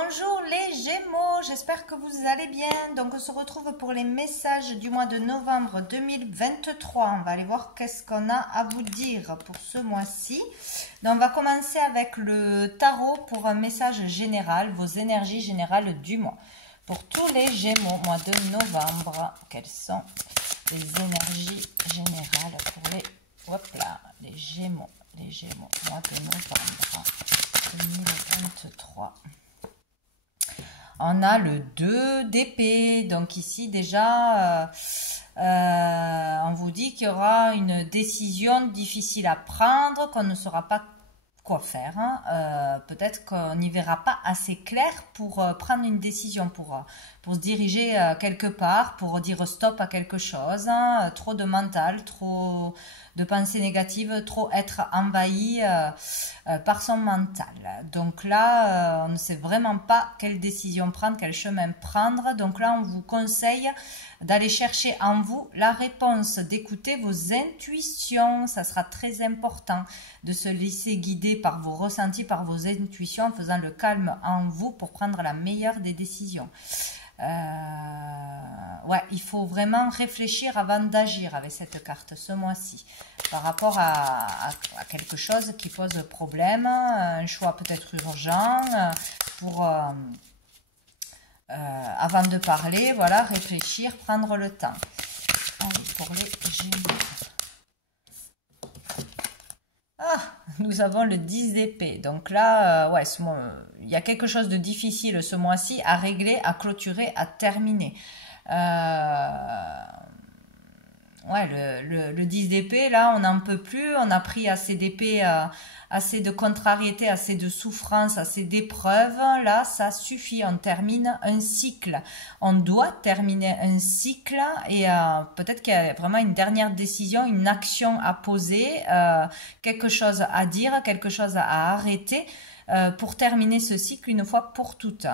Bonjour les Gémeaux, j'espère que vous allez bien. Donc on se retrouve pour les messages du mois de novembre 2023. On va aller voir qu'est-ce qu'on a à vous dire pour ce mois-ci. Donc on va commencer avec le tarot pour un message général, vos énergies générales du mois. Pour tous les Gémeaux, mois de novembre, quelles sont les énergies générales pour les Gémeaux, mois de novembre 2023. On a le 2 d'épée. Donc ici déjà, on vous dit qu'il y aura une décision difficile à prendre, qu'on ne saura pas quoi faire. Peut-être qu'on n'y verra pas assez clair pour prendre une décision, pour se diriger quelque part, pour dire stop à quelque chose. Trop de mental, trop de pensées négatives, trop être envahi par son mental. Donc là, on ne sait vraiment pas quelle décision prendre, quel chemin prendre. Donc là, on vous conseille d'aller chercher en vous la réponse, d'écouter vos intuitions. Ça sera très important de se laisser guider par vos ressentis, par vos intuitions, en faisant le calme en vous pour prendre la meilleure des décisions. Ouais, il faut vraiment réfléchir avant d'agir avec cette carte ce mois-ci par rapport à quelque chose qui pose problème, un choix peut-être urgent pour avant de parler, voilà, réfléchir, prendre le temps. Allez, pour les Gémeaux. Ah, nous avons le 10 d'épée. Donc là, ouais, il y a quelque chose de difficile ce mois-ci à régler, à clôturer, à terminer. Ouais, le 10 d'épée, là, on n'en peut plus. On a pris assez d'épée, assez de contrariété, assez de souffrance, assez d'épreuves. Là, ça suffit. On termine un cycle. On doit terminer un cycle et peut-être qu'il y a vraiment une dernière décision, une action à poser, quelque chose à dire, quelque chose à arrêter pour terminer ce cycle une fois pour toutes.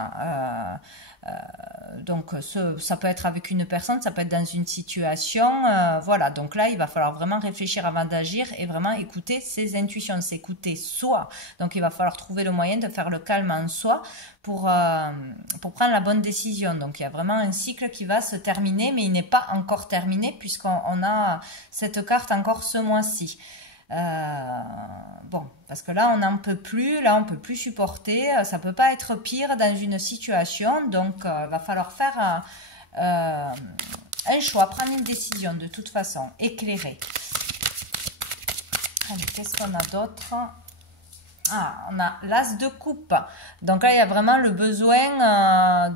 Donc ça peut être avec une personne, ça peut être dans une situation, voilà. Donc là, il va falloir vraiment réfléchir avant d'agir et vraiment écouter ses intuitions, s'écouter soi. Donc il va falloir trouver le moyen de faire le calme en soi pour prendre la bonne décision. Donc il y a vraiment un cycle qui va se terminer, mais il n'est pas encore terminé puisqu'on a cette carte encore ce mois-ci. Bon, parce que là on n'en peut plus, là on peut plus supporter, ça peut pas être pire dans une situation, donc il va falloir faire un choix, prendre une décision de toute façon, éclairée. Allez, qu'est-ce qu'on a d'autre? Ah, on a l'as de coupe. Donc là, il y a vraiment le besoin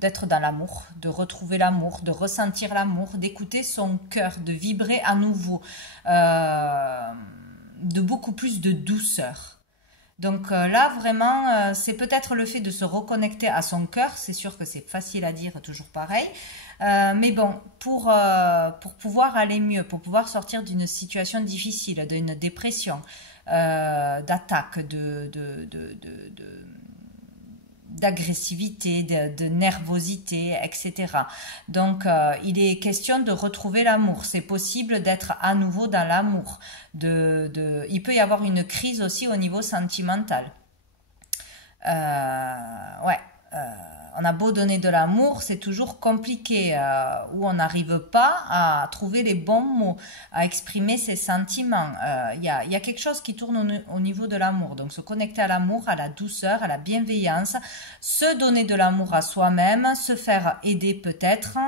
d'être dans l'amour, de retrouver l'amour, de ressentir l'amour, d'écouter son cœur, de vibrer à nouveau, de beaucoup plus de douceur. Donc là, vraiment, c'est peut-être le fait de se reconnecter à son cœur. C'est sûr que c'est facile à dire, toujours pareil. Mais bon, pour pouvoir aller mieux, pour pouvoir sortir d'une situation difficile, d'une dépression, d'attaque, d'agressivité, de nervosité, etc. Donc, il est question de retrouver l'amour. C'est possible d'être à nouveau dans l'amour. Il peut y avoir une crise aussi au niveau sentimental. Ouais. On a beau donner de l'amour, c'est toujours compliqué, où on n'arrive pas à trouver les bons mots, à exprimer ses sentiments. Il y a quelque chose qui tourne au niveau de l'amour. Donc se connecter à l'amour, à la douceur, à la bienveillance, se donner de l'amour à soi-même, se faire aider peut-être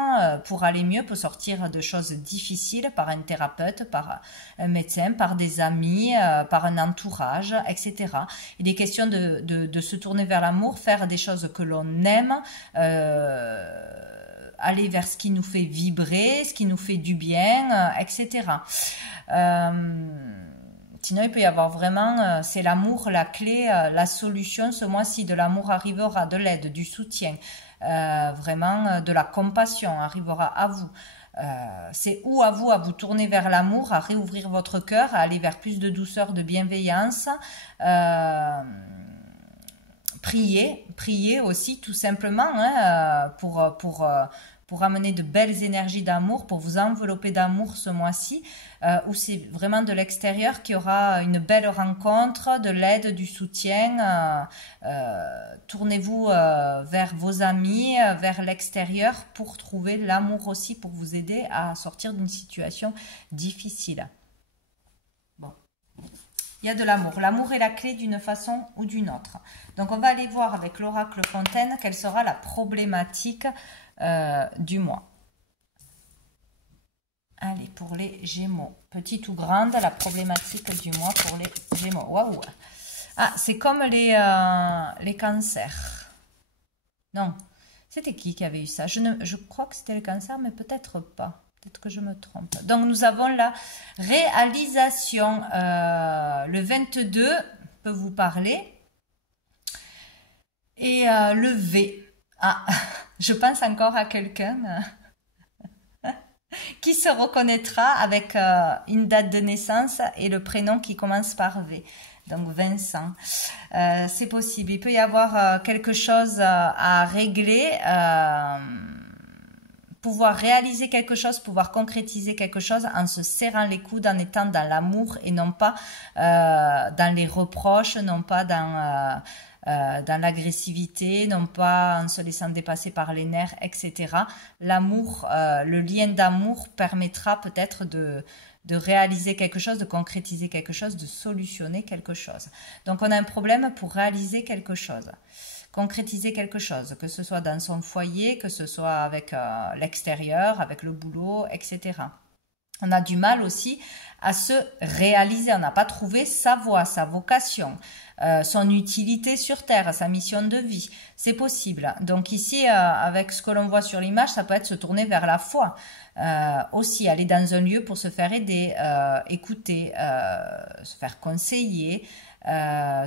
pour aller mieux, pour sortir de choses difficiles par un thérapeute, par un médecin, par des amis, par un entourage, etc. Il est question de se tourner vers l'amour, faire des choses que l'on aime, aller vers ce qui nous fait vibrer, ce qui nous fait du bien, etc. Sinon, il peut y avoir vraiment, c'est l'amour, la clé, la solution. Ce mois-ci, de l'amour arrivera, de l'aide, du soutien, vraiment de la compassion arrivera à vous. C'est où à vous tourner vers l'amour, à réouvrir votre cœur, à aller vers plus de douceur, de bienveillance. Prier aussi tout simplement, hein, pour amener de belles énergies d'amour, pour vous envelopper d'amour ce mois-ci, où c'est vraiment de l'extérieur qu'il y aura une belle rencontre, de l'aide, du soutien. Tournez-vous vers vos amis, vers l'extérieur pour trouver l'amour aussi, pour vous aider à sortir d'une situation difficile. Bon. Il y a de l'amour. L'amour est la clé d'une façon ou d'une autre. Donc, on va aller voir avec l'oracle Fontaine quelle sera la problématique du mois. Allez, pour les Gémeaux. Petite ou grande, la problématique du mois pour les Gémeaux. Waouh! Ah, c'est comme les cancers. Non, c'était qui avait eu ça? Je crois que c'était les cancers, mais peut-être pas. Peut-être que je me trompe. Donc, nous avons la réalisation. Le 22 peut vous parler. Et le V. Ah, je pense encore à quelqu'un qui se reconnaîtra avec une date de naissance et le prénom qui commence par V. Donc Vincent, c'est possible. Il peut y avoir quelque chose à régler, pouvoir réaliser quelque chose, pouvoir concrétiser quelque chose en se serrant les coudes, en étant dans l'amour et non pas dans les reproches, non pas dans l'agressivité, non pas en se laissant dépasser par les nerfs, etc. L'amour, le lien d'amour permettra peut-être de réaliser quelque chose, de concrétiser quelque chose, de solutionner quelque chose. Donc, on a un problème pour réaliser quelque chose, concrétiser quelque chose, que ce soit dans son foyer, que ce soit avec l'extérieur, avec le boulot, etc. On a du mal aussi à se réaliser. On n'a pas trouvé sa voie, sa vocation, son utilité sur Terre, sa mission de vie. C'est possible. Donc ici, avec ce que l'on voit sur l'image, ça peut être se tourner vers la foi. Aussi, aller dans un lieu pour se faire aider, écouter, se faire conseiller,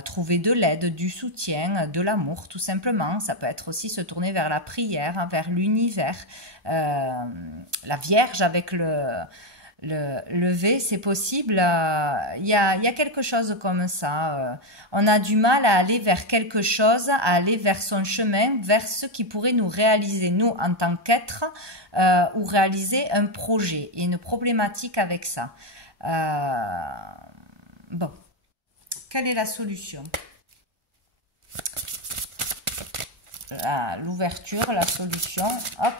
trouver de l'aide, du soutien, de l'amour, tout simplement. Ça peut être aussi se tourner vers la prière, vers l'univers. La Vierge avec le V, c'est possible. Il y a quelque chose comme ça. On a du mal à aller vers quelque chose, à aller vers son chemin, vers ce qui pourrait nous réaliser, nous, en tant qu'être, ou réaliser un projet. Il y a une problématique avec ça. Bon. Quelle est la solution? L'ouverture, la solution. Hop.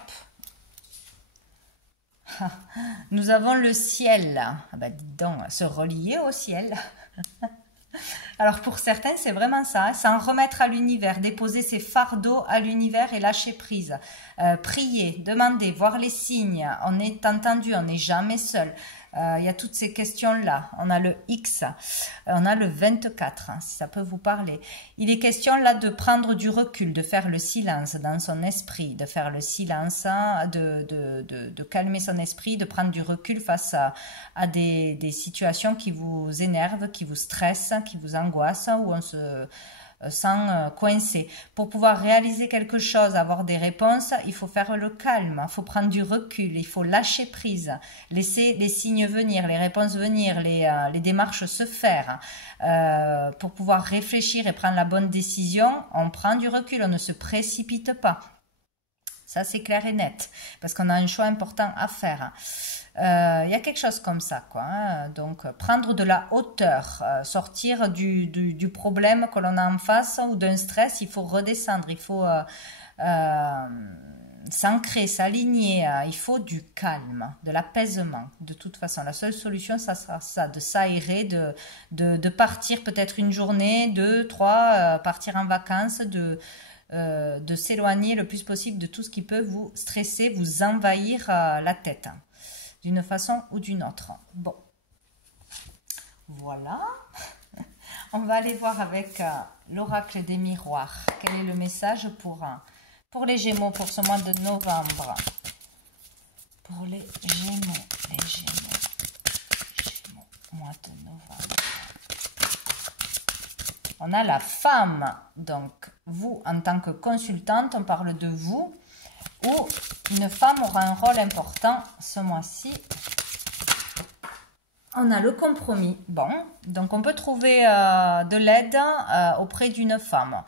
Nous avons le ciel. Ah ben, dis donc, se relier au ciel. Alors pour certains, c'est vraiment ça, s'en remettre à l'univers, déposer ses fardeaux à l'univers et lâcher prise. Prier, demander, voir les signes, on est entendu, on n'est jamais seul. Il y a toutes ces questions-là. On a le X, on a le 24, si ça peut vous parler. Il est question là de prendre du recul, de faire le silence dans son esprit, de faire le silence, de calmer son esprit, de prendre du recul face à des situations qui vous énervent, qui vous stressent, qui vous angoissent, où on se sent coincé. Pour pouvoir réaliser quelque chose, avoir des réponses, il faut faire le calme, il faut prendre du recul, il faut lâcher prise, laisser les signes venir, les réponses venir, les démarches se faire. Pour pouvoir réfléchir et prendre la bonne décision, on prend du recul, on ne se précipite pas. Ça, c'est clair et net, parce qu'on a un choix important à faire. Il y a quelque chose comme ça, quoi. Hein. Donc, prendre de la hauteur, sortir du problème que l'on a en face ou d'un stress, il faut redescendre, il faut s'ancrer, s'aligner, il faut du calme, de l'apaisement. De toute façon, la seule solution, ça sera ça, de s'aérer, de partir peut-être une journée, 2, 3, partir en vacances, de s'éloigner le plus possible de tout ce qui peut vous stresser, vous envahir la tête. D'une façon ou d'une autre. Bon, voilà. On va aller voir avec l'oracle des miroirs. Quel est le message pour les Gémeaux pour ce mois de novembre? Pour les Gémeaux, mois de novembre. On a la femme. Donc, vous, en tant que consultante, on parle de vous. Où une femme aura un rôle important ce mois-ci. On a le compromis. Bon, donc on peut trouver de l'aide auprès d'une femme.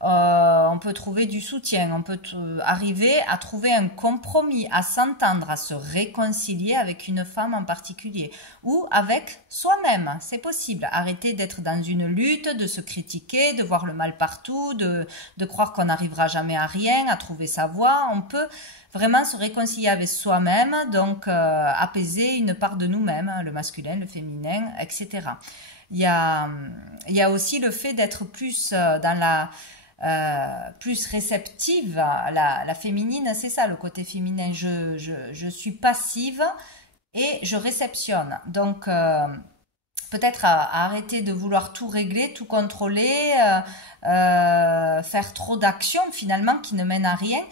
On peut trouver du soutien, on peut arriver à trouver un compromis, à s'entendre, à se réconcilier avec une femme en particulier ou avec soi-même. C'est possible. Arrêter d'être dans une lutte, de se critiquer, de voir le mal partout, de croire qu'on n'arrivera jamais à rien, à trouver sa voie. On peut vraiment se réconcilier avec soi-même, donc apaiser une part de nous-mêmes, le masculin, le féminin, etc. Il y a aussi le fait d'être plus dans la plus réceptive, la féminine, c'est ça le côté féminin, je suis passive et je réceptionne, donc peut-être à arrêter de vouloir tout régler, tout contrôler, faire trop d'actions finalement qui ne mènent à rien.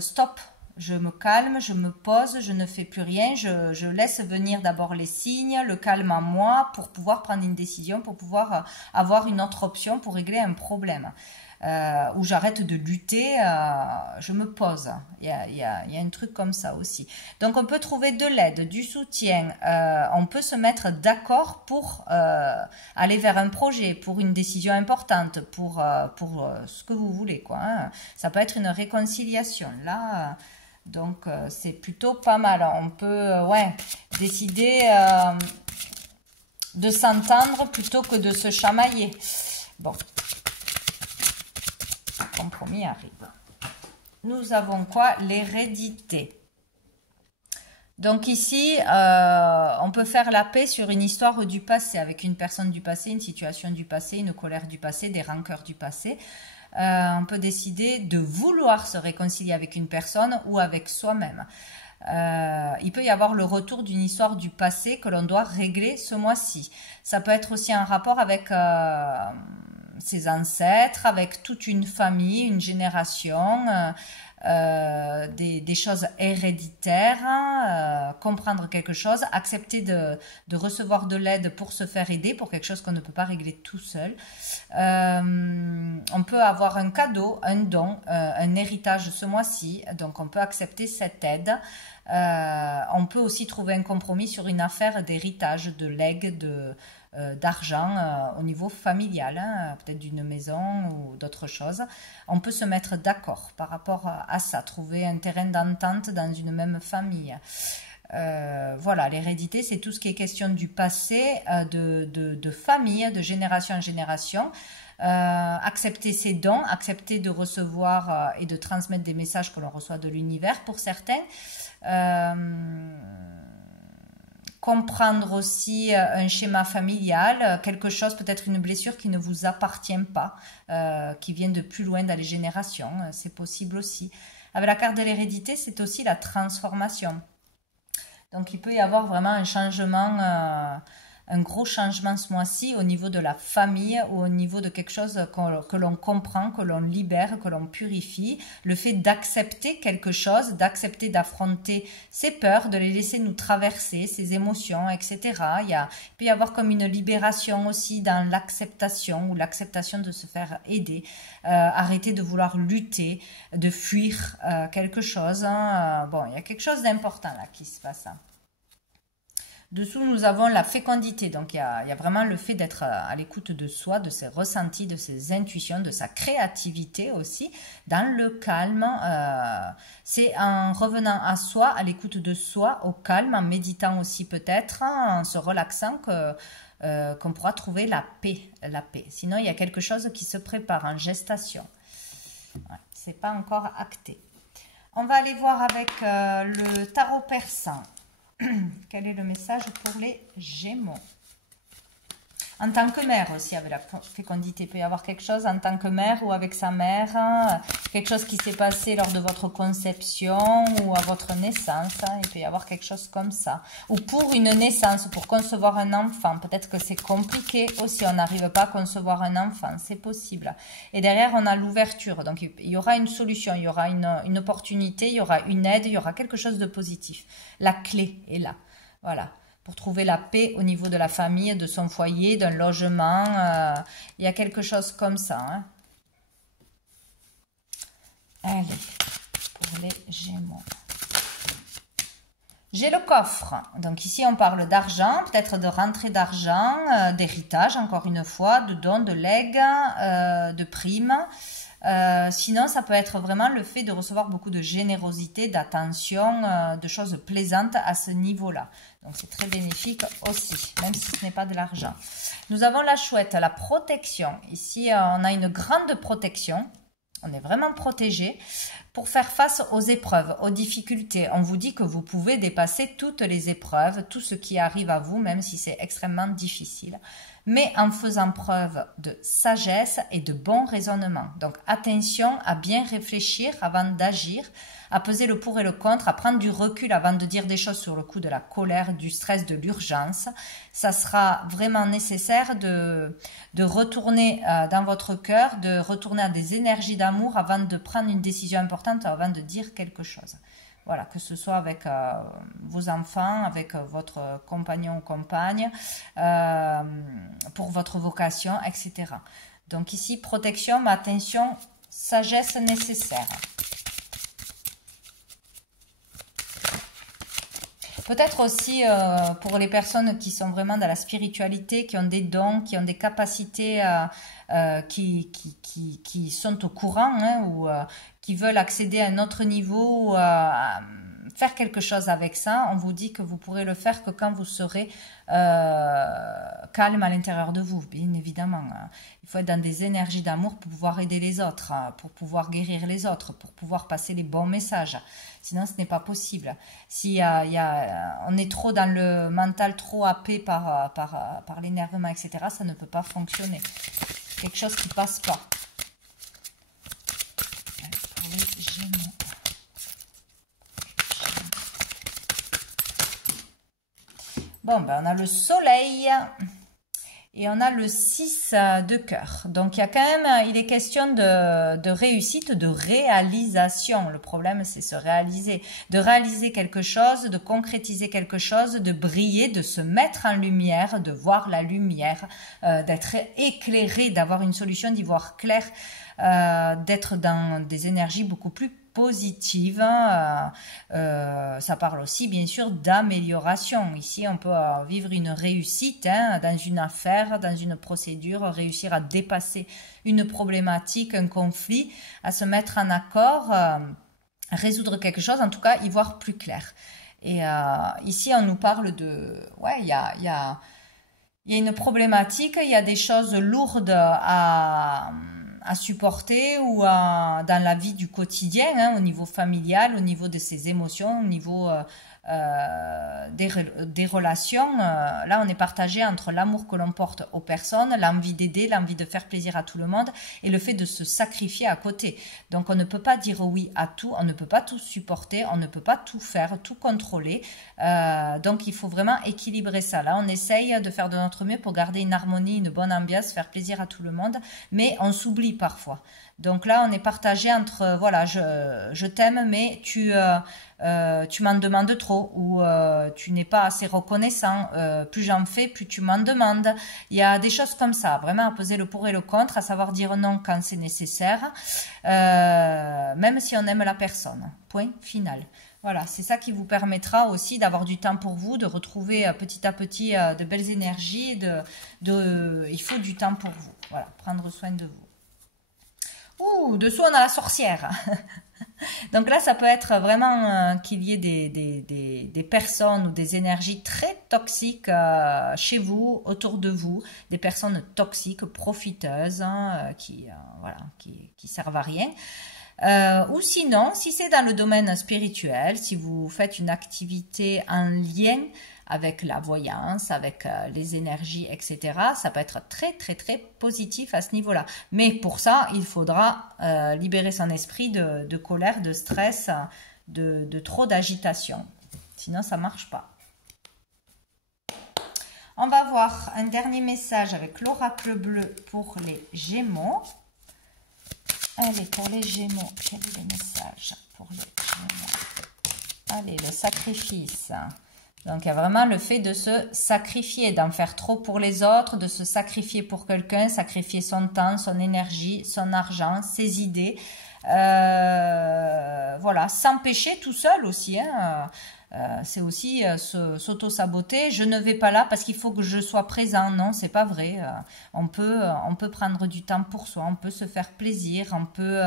Stop, je me calme, je me pose, je ne fais plus rien, je laisse venir d'abord les signes, le calme en moi pour pouvoir prendre une décision, pour pouvoir avoir une autre option pour régler un problème. Où j'arrête de lutter, je me pose. Il y a un truc comme ça aussi. Donc on peut trouver de l'aide, du soutien, on peut se mettre d'accord pour aller vers un projet, pour une décision importante, pour ce que vous voulez, quoi, hein. Ça peut être une réconciliation, là. Donc c'est plutôt pas mal. On peut décider de s'entendre plutôt que de se chamailler. Bon. Le compromis arrive. Nous avons quoi? L'hérédité. Donc ici, on peut faire la paix sur une histoire du passé, avec une personne du passé, une situation du passé, une colère du passé, des rancœurs du passé. On peut décider de vouloir se réconcilier avec une personne ou avec soi-même. Il peut y avoir le retour d'une histoire du passé que l'on doit régler ce mois-ci. Ça peut être aussi un rapport avec ses ancêtres, avec toute une famille, une génération, des choses héréditaires, comprendre quelque chose, accepter de recevoir de l'aide pour se faire aider pour quelque chose qu'on ne peut pas régler tout seul. On peut avoir un cadeau, un don, un héritage ce mois-ci, donc on peut accepter cette aide. On peut aussi trouver un compromis sur une affaire d'héritage, de legs, d'argent au niveau familial, hein, peut-être d'une maison ou d'autres choses. On peut se mettre d'accord par rapport à ça, trouver un terrain d'entente dans une même famille. Voilà, l'hérédité, c'est tout ce qui est question du passé, de famille, de génération en génération. Accepter ses dons, accepter de recevoir et de transmettre des messages que l'on reçoit de l'univers pour certains. Comprendre aussi un schéma familial, quelque chose, peut-être une blessure qui ne vous appartient pas, qui vient de plus loin dans les générations, c'est possible aussi. Avec la carte de l'hérédité, c'est aussi la transformation. Donc il peut y avoir vraiment un changement, un gros changement ce mois-ci au niveau de la famille ou au niveau de quelque chose que l'on comprend, que l'on libère, que l'on purifie. Le fait d'accepter quelque chose, d'accepter d'affronter ses peurs, de les laisser nous traverser, ses émotions, etc. Il peut y avoir comme une libération aussi dans l'acceptation ou l'acceptation de se faire aider. Arrêter de vouloir lutter, de fuir quelque chose. Hein. Bon, il y a quelque chose d'important là qui se passe. Hein. Dessous, nous avons la fécondité. Donc, il y a vraiment le fait d'être à l'écoute de soi, de ses ressentis, de ses intuitions, de sa créativité aussi, dans le calme. C'est en revenant à soi, à l'écoute de soi, au calme, en méditant aussi peut-être, en se relaxant, qu'on pourra trouver la paix. Sinon, il y a quelque chose qui se prépare en gestation. Ouais, c'est pas encore acté. On va aller voir avec le tarot persan. Quel est le message pour les Gémeaux? En tant que mère aussi, avec la fécondité, il peut y avoir quelque chose en tant que mère ou avec sa mère, quelque chose qui s'est passé lors de votre conception ou à votre naissance, il peut y avoir quelque chose comme ça. Ou pour une naissance, pour concevoir un enfant, peut-être que c'est compliqué aussi, on n'arrive pas à concevoir un enfant, c'est possible. Et derrière, on a l'ouverture, donc il y aura une solution, il y aura une opportunité, il y aura une aide, il y aura quelque chose de positif. La clé est là, voilà. Pour trouver la paix au niveau de la famille, de son foyer, d'un logement. Il y a quelque chose comme ça. Hein. Allez, pour les Gémeaux. J'ai le coffre. Donc ici, on parle d'argent, peut-être de rentrée d'argent, d'héritage, encore une fois, de dons, de legs, de primes. Sinon, ça peut être vraiment le fait de recevoir beaucoup de générosité, d'attention, de choses plaisantes à ce niveau-là. Donc, c'est très bénéfique aussi, même si ce n'est pas de l'argent. Nous avons la chouette, la protection. Ici, on a une grande protection. On est vraiment protégé pour faire face aux épreuves, aux difficultés. On vous dit que vous pouvez dépasser toutes les épreuves, tout ce qui arrive à vous, même si c'est extrêmement difficile, mais en faisant preuve de sagesse et de bon raisonnement. Donc attention à bien réfléchir avant d'agir, à peser le pour et le contre, à prendre du recul avant de dire des choses sur le coup de la colère, du stress, de l'urgence. Ça sera vraiment nécessaire de retourner dans votre cœur, de retourner à des énergies d'amour avant de prendre une décision importante, avant de dire quelque chose. Voilà, que ce soit avec vos enfants, avec votre compagnon ou compagne, pour votre vocation, etc. Donc ici, protection, mais attention, sagesse nécessaire. Peut-être aussi pour les personnes qui sont vraiment dans la spiritualité, qui ont des dons, qui ont des capacités, qui sont au courant, hein, ou qui veulent accéder à un autre niveau, faire quelque chose avec ça. On vous dit que vous pourrez le faire que quand vous serez calme à l'intérieur de vous, bien évidemment. Il faut être dans des énergies d'amour pour pouvoir aider les autres, pour pouvoir guérir les autres, pour pouvoir passer les bons messages. Sinon, ce n'est pas possible. Si on est trop dans le mental, trop happé par l'énervement, etc., ça ne peut pas fonctionner. Quelque chose qui ne passe pas. Pour les Gémeaux. Bon, ben, on a le soleil et on a le 6 de cœur. Donc, il est question de réussite, de réalisation. Le problème, c'est se réaliser. De réaliser quelque chose, de concrétiser quelque chose, de briller, de se mettre en lumière, de voir la lumière, d'être éclairé, d'avoir une solution, d'y voir clair, d'être dans des énergies beaucoup plus positive. Ça parle aussi bien sûr d'amélioration. Ici on peut vivre une réussite dans une affaire, dans une procédure, réussir à dépasser une problématique, un conflit, à se mettre en accord, résoudre quelque chose, en tout cas y voir plus clair. Et ici on nous parle de... Ouais, il y a une problématique, il y a des choses lourdes à supporter ou dans la vie du quotidien, hein, au niveau familial, au niveau de ses émotions, au niveau des relations. Là, on est partagé entre l'amour que l'on porte aux personnes, l'envie d'aider, l'envie de faire plaisir à tout le monde et le fait de se sacrifier à côté. Donc, on ne peut pas dire oui à tout, on ne peut pas tout supporter, on ne peut pas tout faire, tout contrôler. Donc, il faut vraiment équilibrer ça. Là, on essaye de faire de notre mieux pour garder une harmonie, une bonne ambiance, faire plaisir à tout le monde, mais on s'oublie parfois. Donc là, on est partagé entre, voilà, je t'aime, mais tu m'en demandes trop ou tu n'es pas assez reconnaissant. Plus j'en fais, plus tu m'en demandes. Il y a des choses comme ça, vraiment à peser le pour et le contre, à savoir dire non quand c'est nécessaire, même si on aime la personne. Point final. Voilà, c'est ça qui vous permettra aussi d'avoir du temps pour vous, de retrouver petit à petit de belles énergies. Il faut du temps pour vous. Voilà, prendre soin de vous. Ouh, dessous on a la sorcière. Donc là, ça peut être vraiment qu'il y ait des personnes ou des énergies très toxiques chez vous, autour de vous, des personnes toxiques, profiteuses, qui servent à rien. Ou sinon, si c'est dans le domaine spirituel, si vous faites une activité en lien avec la voyance, avec les énergies, etc., ça peut être très, très, très positif à ce niveau-là. Mais pour ça, il faudra libérer son esprit de colère, de stress, de trop d'agitation. Sinon, ça ne marche pas. On va voir un dernier message avec l'oracle bleu pour les Gémeaux. Allez, pour les Gémeaux, quel est le message pour les Gémeaux? Allez, le sacrifice. Donc, il y a vraiment le fait de se sacrifier, d'en faire trop pour les autres, de se sacrifier pour quelqu'un, sacrifier son temps, son énergie, son argent, ses idées. Voilà, s'empêcher tout seul aussi. Hein. C'est aussi s'auto-saboter. Je ne vais pas là parce qu'il faut que je sois présent. Non, c'est pas vrai. On peut prendre du temps pour soi, on peut se faire plaisir, on peut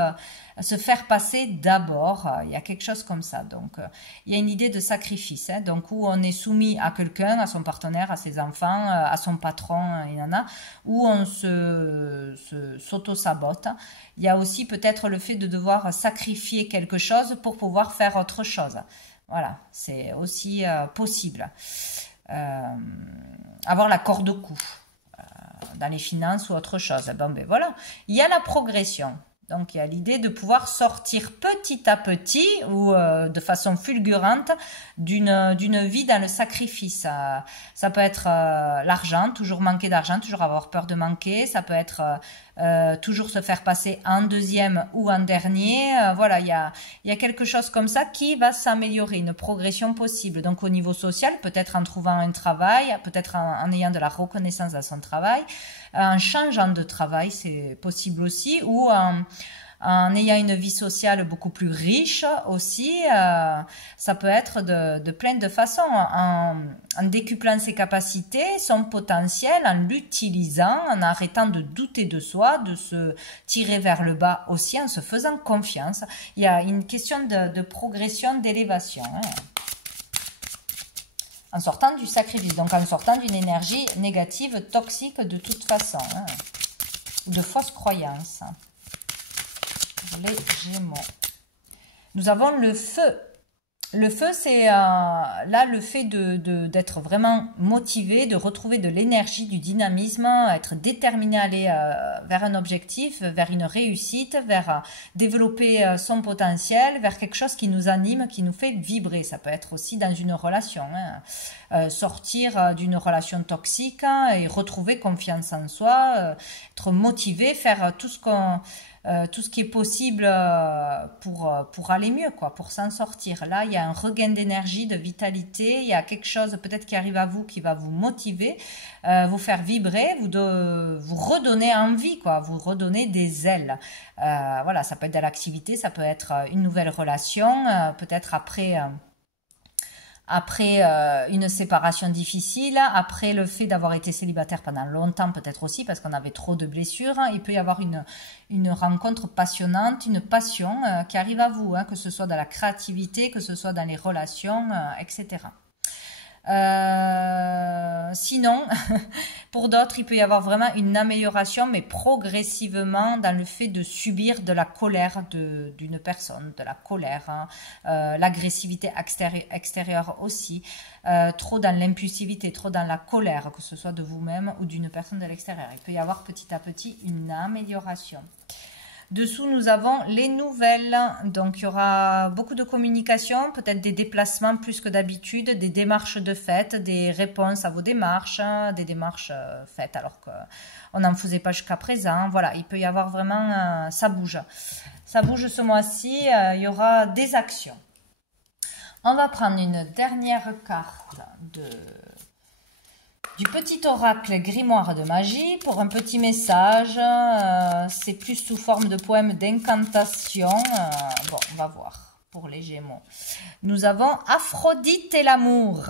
se faire passer d'abord. Il y a quelque chose comme ça. Donc, il y a une idée de sacrifice. Hein, donc, où on est soumis à quelqu'un, à son partenaire, à ses enfants, à son patron, il y en a, où on s'auto-sabote. Il y a aussi peut-être le fait de devoir sacrifier quelque chose pour pouvoir faire autre chose. Voilà, c'est aussi possible. Avoir la corde au cou dans les finances ou autre chose. Bon, ben voilà, il y a la progression. Donc, il y a l'idée de pouvoir sortir petit à petit ou de façon fulgurante d'une vie dans le sacrifice. Ça peut être l'argent, toujours manquer d'argent, toujours avoir peur de manquer. Ça peut être toujours se faire passer en deuxième ou en dernier. Voilà, il y a quelque chose comme ça qui va s'améliorer, une progression possible. Donc, au niveau social, peut-être en trouvant un travail, peut-être en ayant de la reconnaissance dans son travail, en changeant de travail, c'est possible aussi, ou en ayant une vie sociale beaucoup plus riche aussi. Ça peut être de plein de façons, en décuplant ses capacités, son potentiel, en l'utilisant, en arrêtant de douter de soi, de se tirer vers le bas aussi, en se faisant confiance. Il y a une question de progression, d'élévation, hein. En sortant du sacrifice, donc en sortant d'une énergie négative, toxique de toute façon, hein, ou de fausses croyances. Les Gémeaux. Nous avons le feu. Le feu, c'est là le fait d'être vraiment motivé, de retrouver de l'énergie, du dynamisme, être déterminé à aller vers un objectif, vers une réussite, vers développer son potentiel, vers quelque chose qui nous anime, qui nous fait vibrer. Ça peut être aussi dans une relation, hein. Sortir d'une relation toxique, hein, et retrouver confiance en soi, être motivé, faire tout ce qui est possible pour aller mieux, quoi, pour s'en sortir. Là, il y a un regain d'énergie, de vitalité, il y a quelque chose peut-être qui arrive à vous qui va vous motiver, vous faire vibrer, vous redonner envie, quoi, vous redonner des ailes. Voilà, ça peut être de l'activité, ça peut être une nouvelle relation, peut-être après une séparation difficile, après le fait d'avoir été célibataire pendant longtemps peut-être aussi parce qu'on avait trop de blessures, il peut y avoir une rencontre passionnante, une passion qui arrive à vous, hein, que ce soit dans la créativité, que ce soit dans les relations, etc. Sinon, pour d'autres, il peut y avoir vraiment une amélioration, mais progressivement dans le fait de subir de la colère d'une personne, de la colère, hein, l'agressivité extérieure aussi, trop dans l'impulsivité, trop dans la colère, que ce soit de vous-même ou d'une personne de l'extérieur. Il peut y avoir petit à petit une amélioration. Dessous, nous avons les nouvelles. Donc, il y aura beaucoup de communication, peut-être des déplacements plus que d'habitude, des démarches de fête, des réponses à vos démarches, des démarches faites alors qu'on n'en faisait pas jusqu'à présent. Voilà, il peut y avoir vraiment... ça bouge. Ça bouge ce mois-ci. Il y aura des actions. On va prendre une dernière carte du petit oracle grimoire de magie pour un petit message. C'est plus sous forme de poème d'incantation. Bon, on va voir pour les Gémeaux. Nous avons Aphrodite et l'amour.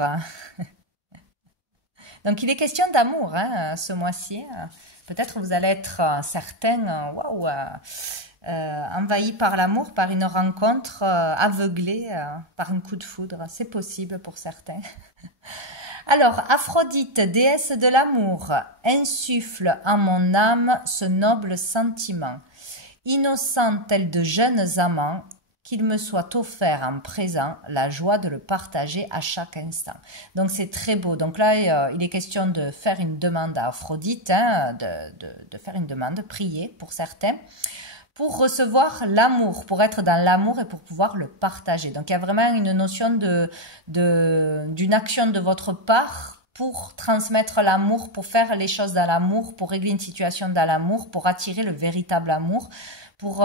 Donc, il est question d'amour, hein, ce mois-ci. Peut-être vous allez être certains, waouh, envahis par l'amour, par une rencontre, aveuglés par un coup de foudre. C'est possible pour certains. Alors, Aphrodite, déesse de l'amour, insuffle en mon âme ce noble sentiment, innocent tel de jeunes amants, qu'il me soit offert en présent la joie de le partager à chaque instant. Donc, c'est très beau. Donc là, il est question de faire une demande à Aphrodite, hein, de faire une demande, prier pour certains, pour recevoir l'amour, pour être dans l'amour et pour pouvoir le partager. Donc, il y a vraiment une notion d'une action de votre part pour transmettre l'amour, pour faire les choses dans l'amour, pour régler une situation dans l'amour, pour attirer le véritable amour. Pour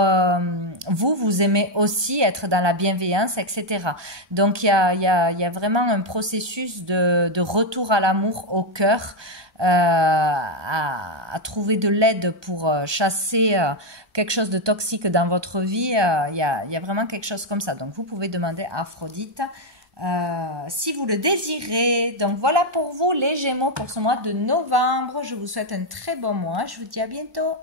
vous aimez aussi être dans la bienveillance, etc. Donc, il y a vraiment un processus de retour à l'amour au cœur, à trouver de l'aide pour chasser quelque chose de toxique dans votre vie. Il y a vraiment quelque chose comme ça. Donc, vous pouvez demander à Aphrodite si vous le désirez. Donc voilà pour vous les Gémeaux pour ce mois de novembre. Je vous souhaite un très bon mois. Je vous dis à bientôt.